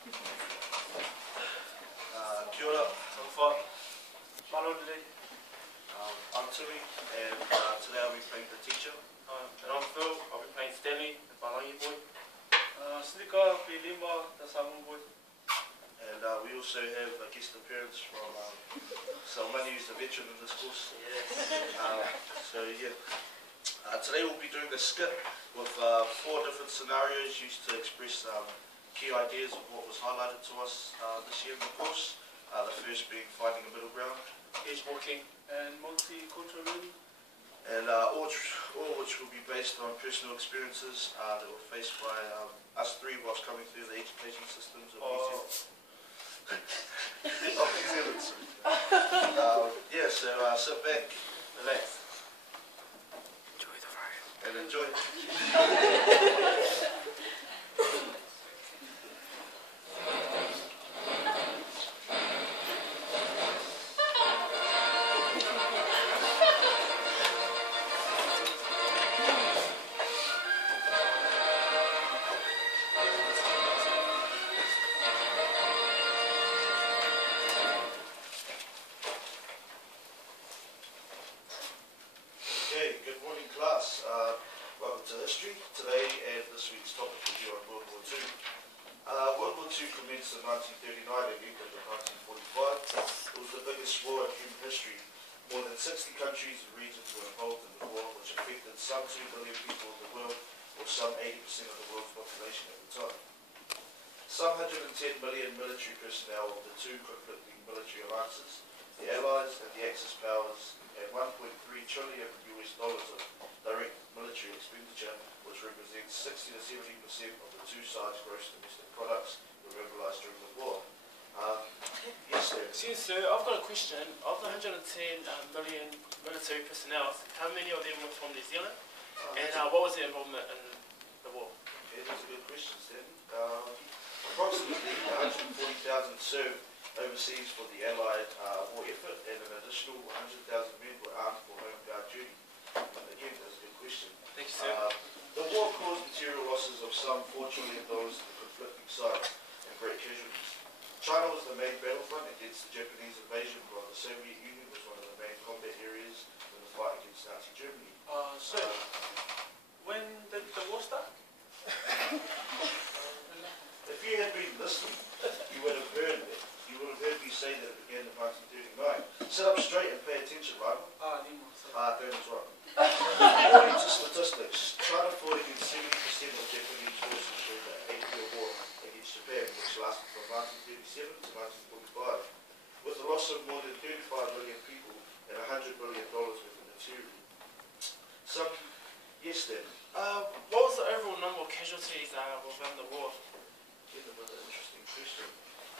Kia ora, Salevao. I'm Timmy, and today I'll be playing the teacher. And I'm Phil. I'll be playing Stanley, the Palangi boy. Snika, Lima, the Samoan boy. And we also have a guest appearance from Salevao, who's the veteran in this course. Yes. Today we'll be doing a skit with 4 different scenarios used to express key ideas of what was highlighted to us this year in the course. The first being finding a middle ground. Edge walking. And multiculturalism. And all which will be based on personal experiences that were faced by us 3 whilst coming through the education systems of New Zealand. So sit back, relax, Enjoy the ride. and enjoy. Okay, good morning class. Welcome to history. Today and this week's topic will be on World War II. World War II commenced in 1939 and ended in 1945. It was the biggest war in human history. More than 60 countries and regions were involved in the war, which affected some 2 billion people in the world, or some 80% of the world's population at the time. Some 110 million military personnel of the 2 conflicting military alliances, the Allies and the Axis powers, and $1.3 trillion of direct military expenditure, which represents 60 to 70% of the 2 sides' gross domestic products, were mobilised during the war. Yes, sir. Excuse sir, I've got a question. Of the 110 million military personnel, how many of them were from New Zealand? And what was their involvement in the war? Okay, that's a good question, Stanley. Approximately 140,000 served overseas for the Allied war effort, and an additional 100,000 men were armed for home guard duty. Again, that's a good question. Thank you sir. The war caused material losses of some $4 trillion to the conflicting sides and great casualties. China was the main battlefront against the Japanese invasion, while the Soviet Union was one of the main combat areas in the fight against Nazi Germany. Sir, when did the war start? If you had been listening, you would have heard that. You would have heard me say that it began in 1939. Sit up straight and pay attention, Michael. Lima. That is right. According to statistics, China fought against 70% of Japanese forces during the 8-year war against Japan, which lasted from 1937 to 1945, with the loss of more than 35 million people and $100 billion worth of material. Yes, then. What was the overall number of casualties within the war? Again, another interesting question.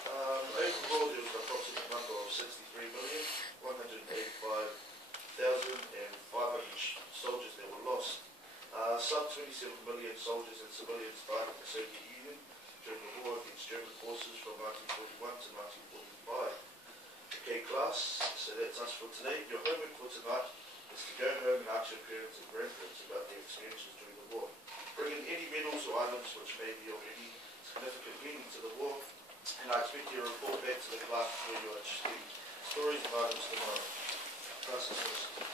Overall, there was an approximate number of 63,185,500 soldiers that were lost. Some 27 million soldiers and civilians died in the Soviet Union during the war against German forces from 1941 to 1945. Okay, class, so that's us for today. Your homework for tonight is to go home and ask your parents and grandparents about their experiences during the war. Bring in any medals or items which may be of any significant meaning to the war, and I expect you to report back to the class for your interesting stories and items tomorrow. Class is dismissed.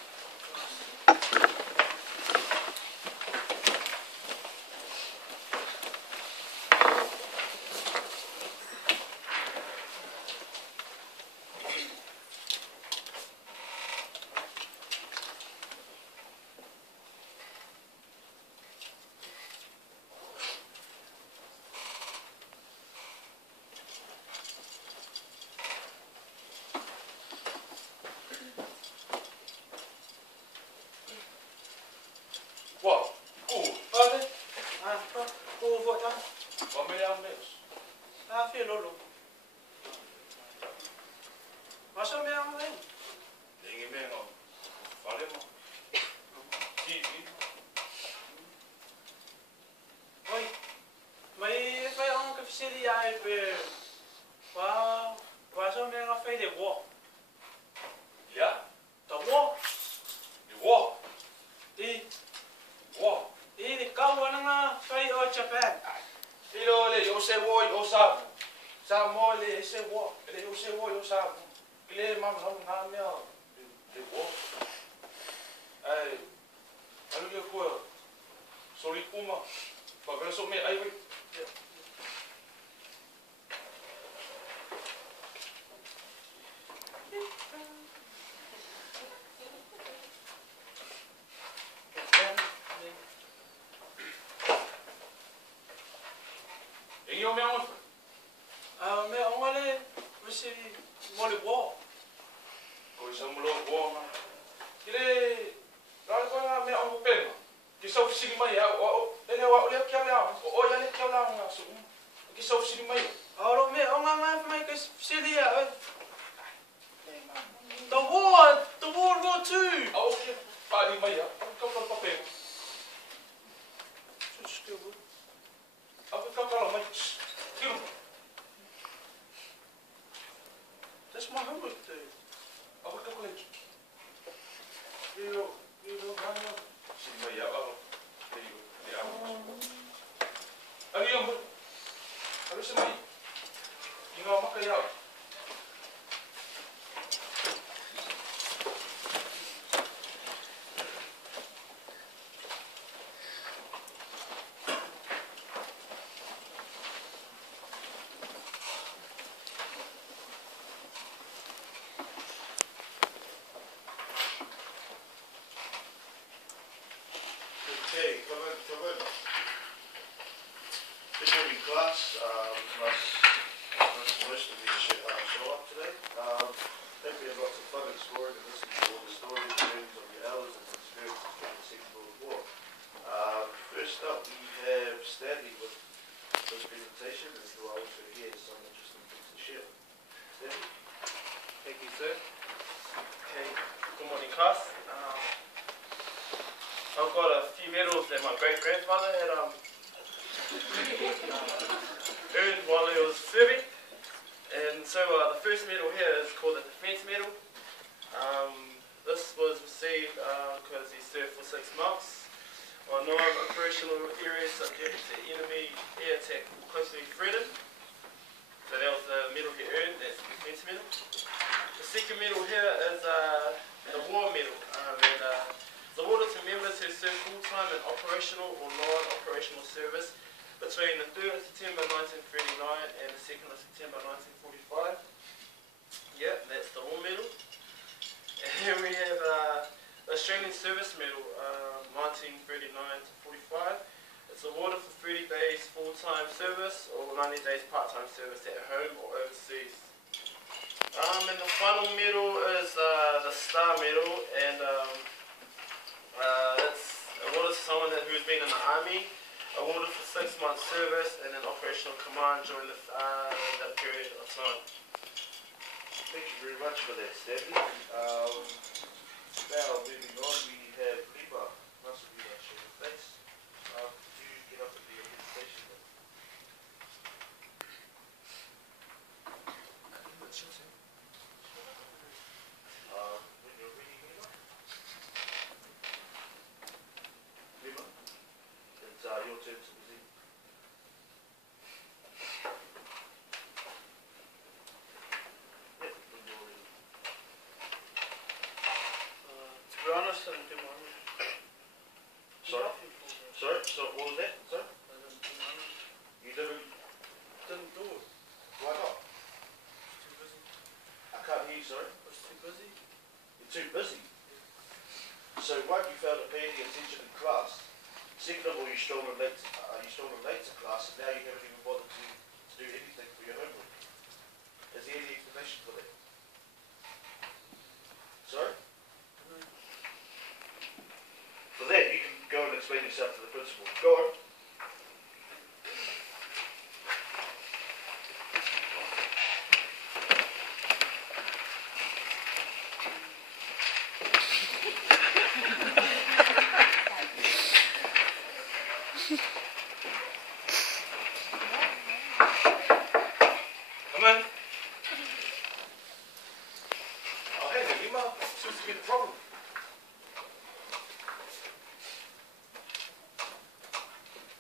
Japan. Ilo le yo se wo yo sa. Sa mo le se wo, le yo se wo yo sa. Le mam no na me le wo. Ai, alu le ko. Sorry kuma. Ba vela so me ai we. Yo me on. Me on le we mo le wo. Ko sa mo lo wo. Ile la ko na me on pen. Ki sa ofisi mai ya o ele wa le kia la. O ya le kia la nga so. Ki sa ofisi mai. Aro me on nga mai ke ofisi ya. The World War II. Oh, okay. Pa ni mai ya. Ko ko papel. Stupid. Aku kakak mai. That's my homework day. Aku kakak. You gana. Sini mai ya apa? Ya. Ari yang harus mai. Ingat mak ya. Okay, come on. Good morning, class. Most of you show up today. Hope you had lots of fun exploring and listening to all the stories and learnings of your elders and experiences during the Second World War. First up, we have Stanley with his presentation, and who I also hear some interesting things to share. Stanley? Thank you, sir. Okay, good morning, class. I've got a few medals that my great-grandfather had earned while he was serving. And so the first medal here is called the Defence Medal. This was received because he served for 6 months on non-operational areas subject to enemy air attack closely threatened. So that was the medal he earned, that's the Defence Medal. The second medal here is the War Medal. It's awarded to members who served full-time in operational or non-operational service between the 3rd of September 1939 and the 2nd of September 1945. Yep, that's the War Medal. And here we have the Australian Service Medal, 1939 to 45. It's awarded for 30 days full-time service or 90 days part-time service at home or overseas. And the final medal is the Star Medal, and it's awarded to someone who's been in the army, awarded for 6 months service and an operational command during that period of time. Thank you very much for that, Stanley. Now, moving on, we have Lima. Must be that show your face. Could you get up and do your presentation then? When you're ready, Lima? It's your turn to present. Yep, when you're ready. To be honest, I didn't do my homework. Sorry? Sorry? So what was that? Sorry? I didn't do my homework. You Didn't do it. why not? Too busy. I can't hear you, sorry. I was too busy. You're too busy. So one, you failed to pay any attention in class. Second of all, you stolen late to class, and now you haven't even bothered to do anything for your homework. Is there any explanation for that? Sorry? For that, you can go and explain yourself to the principal. Go on. Come on. Oh, hey, Lima. Seems to be the problem.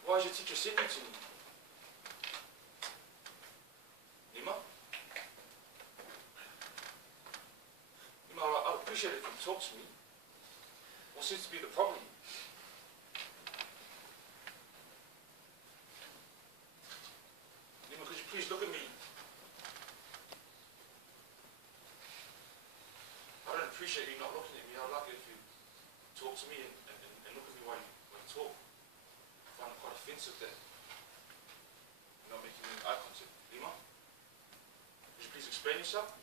Why is your teacher singing to me? appreciate it if you talk to me. What seems to be the problem? Nima, could you please look at me? I don't appreciate you not looking at me. I'd like it if you talk to me and look at me while you talk. I find it quite offensive that you're not making any eye contact. Lima, could you please explain yourself?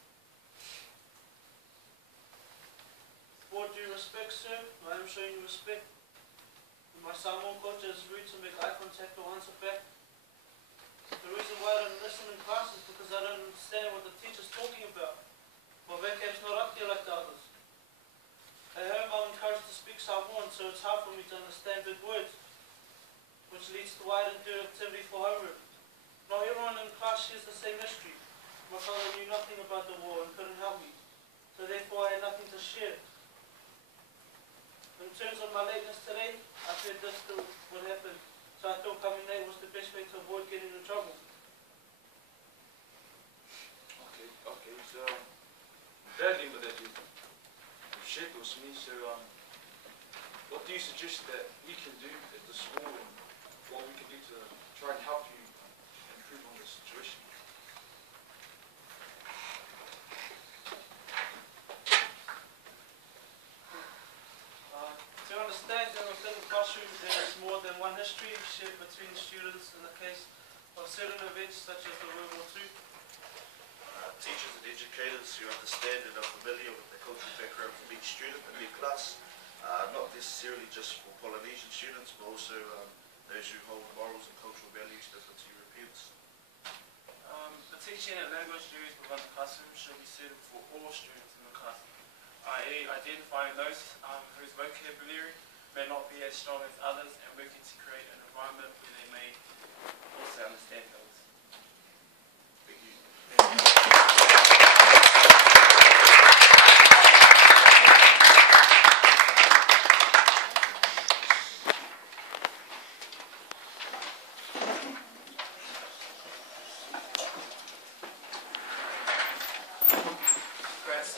With all due respect, sir, I am showing you respect. My Samoan culture is rude to make eye contact or answer back. The reason why I don't listen in class is because I don't understand what the teacher's talking about. My vocab's not up there like the others. At home I'm encouraged to speak Samoan, so it's hard for me to understand big words, which leads to why I didn't do activity for homework. Not everyone in class shares the same history. My father knew nothing about the war and couldn't help me, so therefore I had nothing to share. In terms of my lateness today, I feared this still would happen, so I thought coming late was the best way to avoid getting in trouble. Okay, so glad Lima that you shared those with me. So what do you suggest that we can do at the school and what we can do to try and help you improve on the situation? To understand that within the classroom there is more than one history shared between students in the case of certain events such as the World War II. Teachers and educators who understand and are familiar with the cultural background from each student in their class, not necessarily just for Polynesian students, but also those who hold morals and cultural values different to Europeans. The teaching and language used within the classroom should be suited for all students in the class, i.e. identifying those whose vocabulary may not be as strong as others and working to create an environment where they may also understand those. Thank you.